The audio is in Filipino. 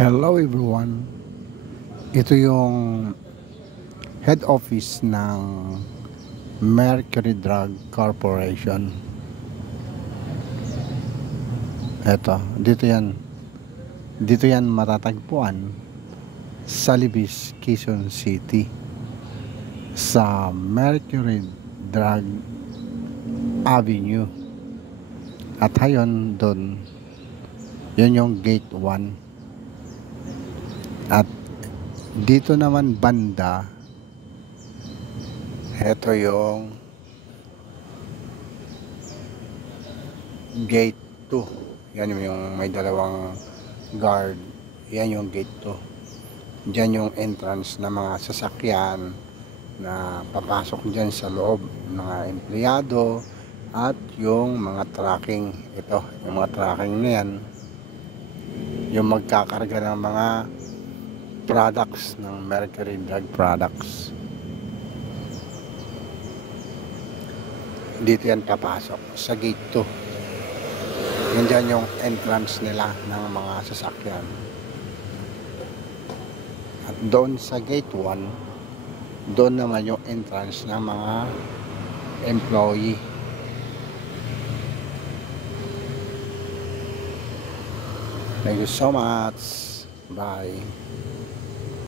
Hello everyone. Ito yung head office ng Mercury Drug Corporation. Dito yan. Dito yan matatagpuan sa Libis, Quezon City. Sa Mercury Drug Avenue. At hayon doon, yun yung gate 1. At dito naman banda, ito yung gate 2. Yan yung may dalawang guard. Yan yung gate 2. Diyan yung entrance ng mga sasakyan na papasok dyan sa loob ng mga empleyado at yung mga tracking. Ito, yung mga tracking na yan, yung magkakarga ng mga products ng Mercury Drug Products. Dito yan papasok sa gate 2. Yan dyan yung entrance nila ng mga sasakyan. At doon sa gate 1, doon naman yung entrance ng mga employee. Thank you so much. Bye.